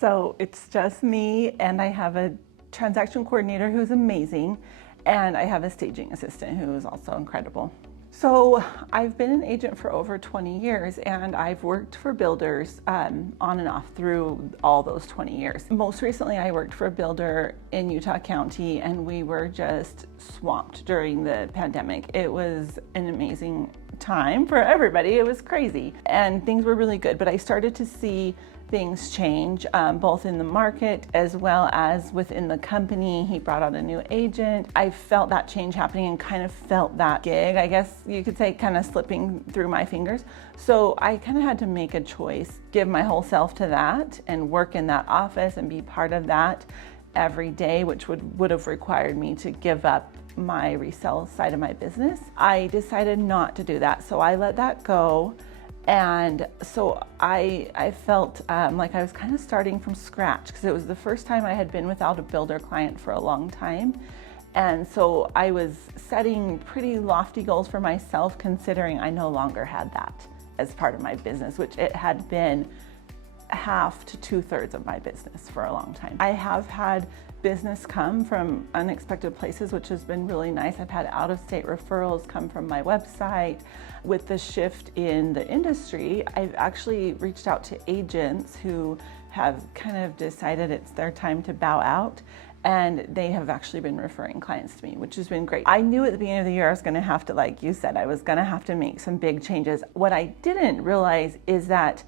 So it's just me, and I have a transaction coordinator who's amazing, and I have a staging assistant who is also incredible. So I've been an agent for over 20 years, and I've worked for builders on and off through all those 20 years. Most recently, I worked for a builder in Utah County, and we were just swamped during the pandemic. It was an amazing time for everybody. It was crazy, and things were really good, but I started to see things change, both in the market as well as within the company. He brought on a new agent. I felt that change happening and kind of felt that gig, I guess you could say, kind of slipping through my fingers. So I kind of had to make a choice, give my whole self to that and work in that office and be part of that every day, which would have required me to give up my resale side of my business. I decided not to do that, so I let that go. And so I felt like I was kind of starting from scratch, because it was the first time I had been without a builder client for a long time. And so I was setting pretty lofty goals for myself, considering I no longer had that as part of my business, which it had been half to 2/3 of my business for a long time. I have had business come from unexpected places, which has been really nice. I've had out-of-state referrals come from my website. With the shift in the industry, I've actually reached out to agents who have kind of decided it's their time to bow out, and they have actually been referring clients to me, which has been great. I knew at the beginning of the year I was going to have to, like you said, I was going to have to make some big changes. What I didn't realize is that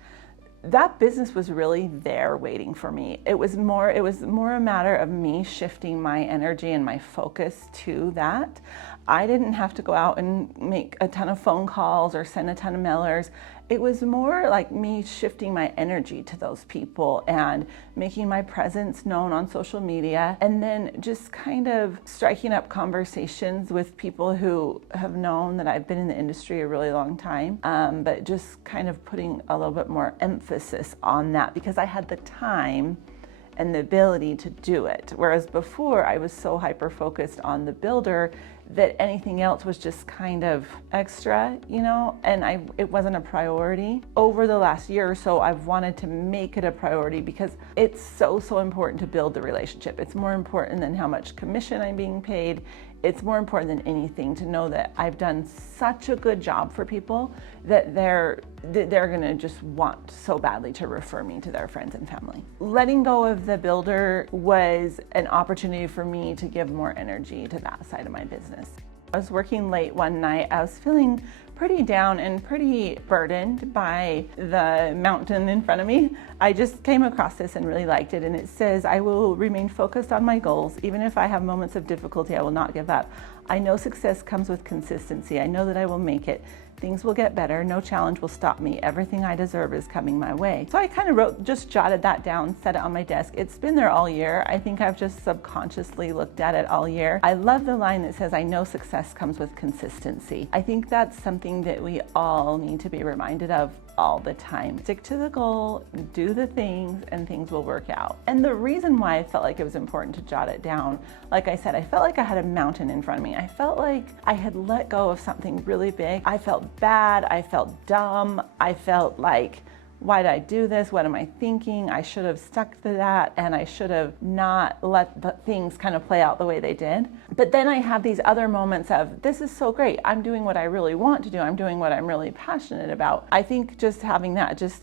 business was really there waiting for me. It was more a matter of me shifting my energy and my focus to that. I didn't have to go out and make a ton of phone calls or send a ton of mailers. It was more like me shifting my energy to those people and making my presence known on social media, and then just kind of striking up conversations with people who have known that I've been in the industry a really long time, but just kind of putting a little bit more emphasis on that because I had the time and the ability to do it. Whereas before I was so hyper-focused on the builder that anything else was just kind of extra, and it wasn't a priority. Over the last year or so, I've wanted to make it a priority because it's so important to build the relationship. It's more important than how much commission I'm being paid. It's more important than anything to know that I've done such a good job for people that they're gonna just want so badly to refer me to their friends and family. Letting go of the builder was an opportunity for me to give more energy to that side of my business. I was working late one night. I was feeling pretty down and pretty burdened by the mountain in front of me. I just came across this and really liked it, and it says, "I will remain focused on my goals. Even if I have moments of difficulty, I will not give up. I know success comes with consistency. I know that I will make it. Things will get better. No challenge will stop me. Everything I deserve is coming my way." So I kind of just jotted that down, set it on my desk. It's been there all year. I think I've just subconsciously looked at it all year. I love the line that says, "I know success comes with consistency." I think that's something that we all need to be reminded of all the time. Stick to the goal, do the things, and things will work out. And the reason why I felt like it was important to jot it down, like I said, I felt like I had a mountain in front of me. I felt like I had let go of something really big. I felt bad, I felt dumb, I felt like, why did I do this? What am I thinking? I should have stuck to that, and I should have not let the things kind of play out the way they did. But then I have these other moments of, this is so great. I'm doing what I really want to do. I'm doing what I'm really passionate about. I think just having that just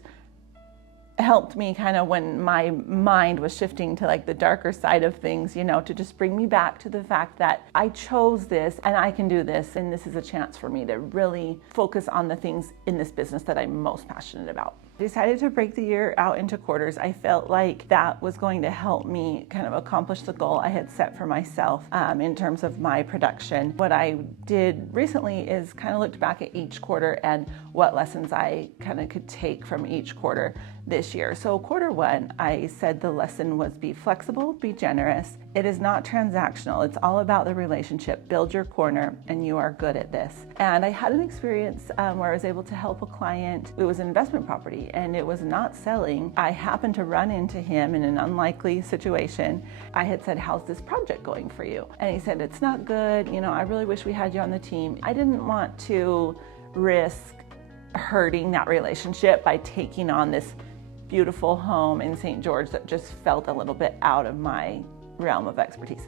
helped me kind of when my mind was shifting to like the darker side of things, to just bring me back to the fact that I chose this and I can do this, and this is a chance for me to really focus on the things in this business that I'm most passionate about. I decided to break the year out into quarters. I felt like that was going to help me kind of accomplish the goal I had set for myself in terms of my production. What I did recently is kind of looked back at each quarter and what lessons I kind of could take from each quarter this year. So quarter one, I said the lesson was be flexible, be generous. It is not transactional. It's all about the relationship. Build your corner, and you are good at this. And I had an experience where I was able to help a client. It was an investment property, and it was not selling. I happened to run into him in an unlikely situation. I had said, "How's this project going for you?" And he said, "It's not good. I really wish we had you on the team." I didn't want to risk hurting that relationship by taking on this beautiful home in St. George that just felt a little bit out of my realm of expertise.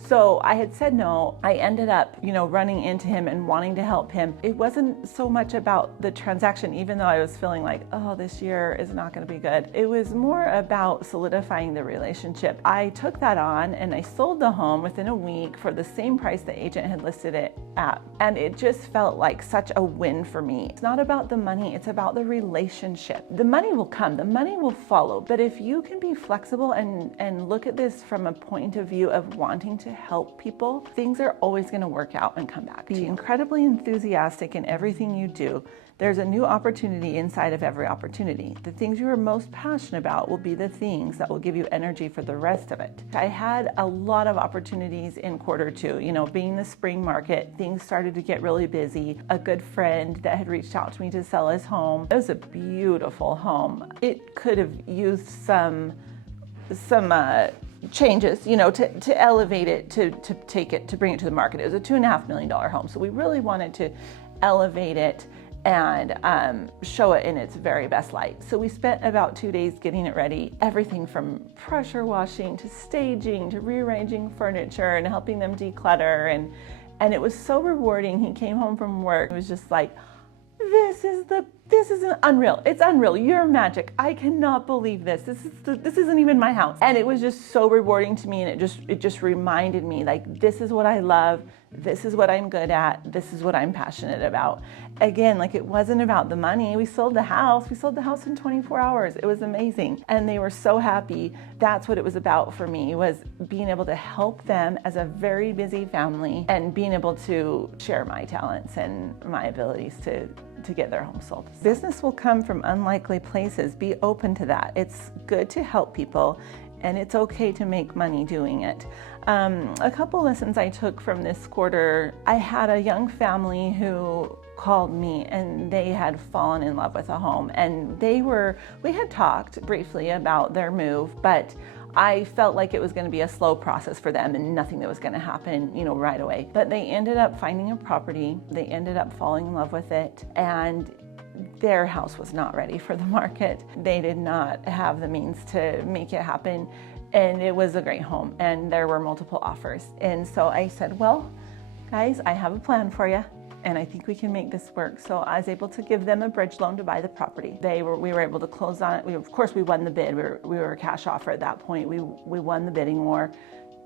So I had said no. I ended up, running into him and wanting to help him. It wasn't so much about the transaction, even though I was feeling like, oh, this year is not going to be good. It was more about solidifying the relationship. I took that on and I sold the home within a week for the same price the agent had listed it at. And it just felt like such a win for me. It's not about the money, it's about the relationship. The money will come, the money will follow. But if you can be flexible and look at this from a point of view of wanting to help people, things are always going to work out and come back to you. Be incredibly enthusiastic in everything you do. There's a new opportunity inside of every opportunity. The things you are most passionate about will be the things that will give you energy for the rest of it. I had a lot of opportunities in Q2. Being the spring market, things started to get really busy. A good friend that had reached out to me to sell his home. It was a beautiful home. It could have used some changes, to elevate it, to bring it to the market. It was a $2.5 million home. So we really wanted to elevate it and show it in its very best light. So we spent about 2 days getting it ready, everything from pressure washing to staging to rearranging furniture and helping them declutter. And it was so rewarding. He came home from work. It was just like, this is unreal. It's unreal. You're magic. I cannot believe this. This isn't even my house. And it was just so rewarding to me. And it just reminded me, like, this is what I love. This is what I'm good at. This is what I'm passionate about. Again, like, it wasn't about the money. We sold the house. We sold the house in 24 hours. It was amazing. And they were so happy. That's what it was about for me, was being able to help them as a very busy family and being able to share my talents and my abilities to get their home sold. Business will come from unlikely places. Be open to that. It's good to help people, and it's okay to make money doing it. A couple lessons I took from this quarter. I had a young family who called me and they had fallen in love with a home, and we had talked briefly about their move, but I felt like it was going to be a slow process for them and nothing that was going to happen, right away. But they ended up finding a property. They ended up falling in love with it, and their house was not ready for the market. They did not have the means to make it happen. And it was a great home, and there were multiple offers. And so I said, well, guys, I have a plan for you, and I think we can make this work. So I was able to give them a bridge loan to buy the property. We were able to close on it. Of course, we won the bid. We were a cash offer at that point. We won the bidding war.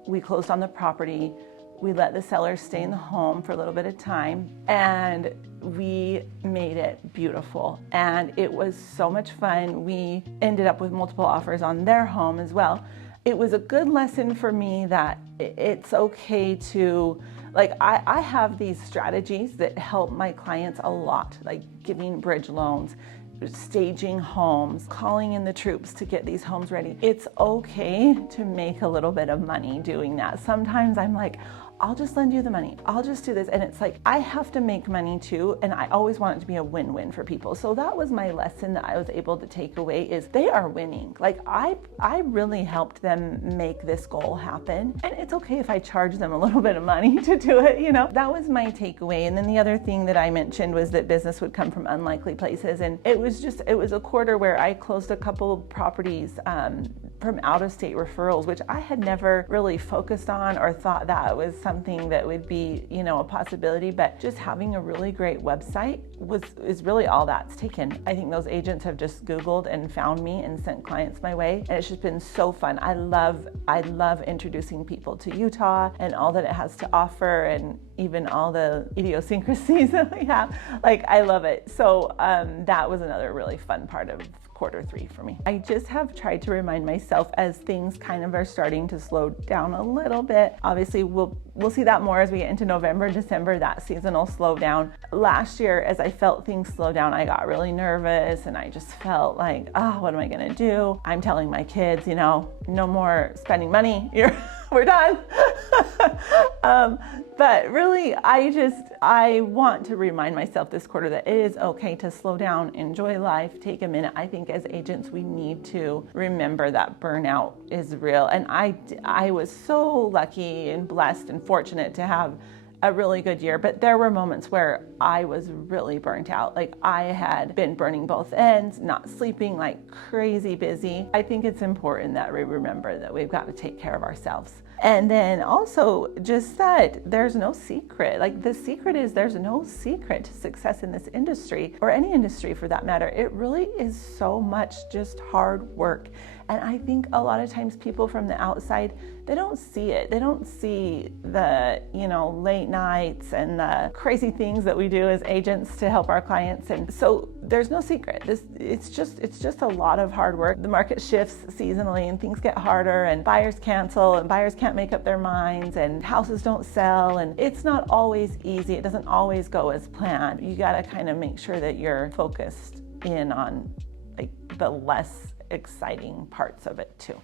We closed on the property. We let the seller stay in the home for a little bit of time, and we made it beautiful. And it was so much fun. We ended up with multiple offers on their home as well. It was a good lesson for me that it's okay to, I have these strategies that help my clients a lot, like giving bridge loans, staging homes, calling in the troops to get these homes ready. It's okay to make a little bit of money doing that. Sometimes I'm like, I'll just lend you the money. I'll just do this. And it's like, I have to make money too. And I always want it to be a win-win for people. So that was my lesson that I was able to take away, is they are winning. Like, I really helped them make this goal happen. And it's okay if I charge them a little bit of money to do it, That was my takeaway. And then the other thing that I mentioned was that business would come from unlikely places. And it was a quarter where I closed a couple of properties from out-of-state referrals, which I had never really focused on or thought that was something that would be, a possibility. But just having a really great website is really all that's taken. I think those agents have just Googled and found me and sent clients my way, and it's just been so fun. I love introducing people to Utah and all that it has to offer, and even all the idiosyncrasies that we have. I love it. So that was another really fun part of Q3 for me. I just have tried to remind myself, as things kind of are starting to slow down a little bit. Obviously, we'll see that more as we get into November, December, that seasonal slowdown. Last year, as I felt things slow down, I got really nervous, and I just felt like, what am I gonna do? I'm telling my kids, no more spending money. We're done. But really, I want to remind myself this quarter that it is okay to slow down, enjoy life, take a minute. I think as agents, we need to remember that burnout is real. And I was so lucky and blessed and fortunate to have a really good year, but there were moments where I was really burnt out. Like I had been burning both ends, not sleeping, like crazy busy. I think it's important that we remember that we've got to take care of ourselves. And then also just that there's no secret. Like the secret is there's no secret to success in this industry, or any industry for that matter. It really is so much just hard work. And I think a lot of times people from the outside, they don't see it. They don't see the, late nights and the crazy things that we do as agents to help our clients. And so there's no secret. It's just a lot of hard work. The market shifts seasonally and things get harder and buyers cancel and buyers can't make up their minds and houses don't sell. And it's not always easy. It doesn't always go as planned. You got to kind of make sure that you're focused in on like the less exciting parts of it too.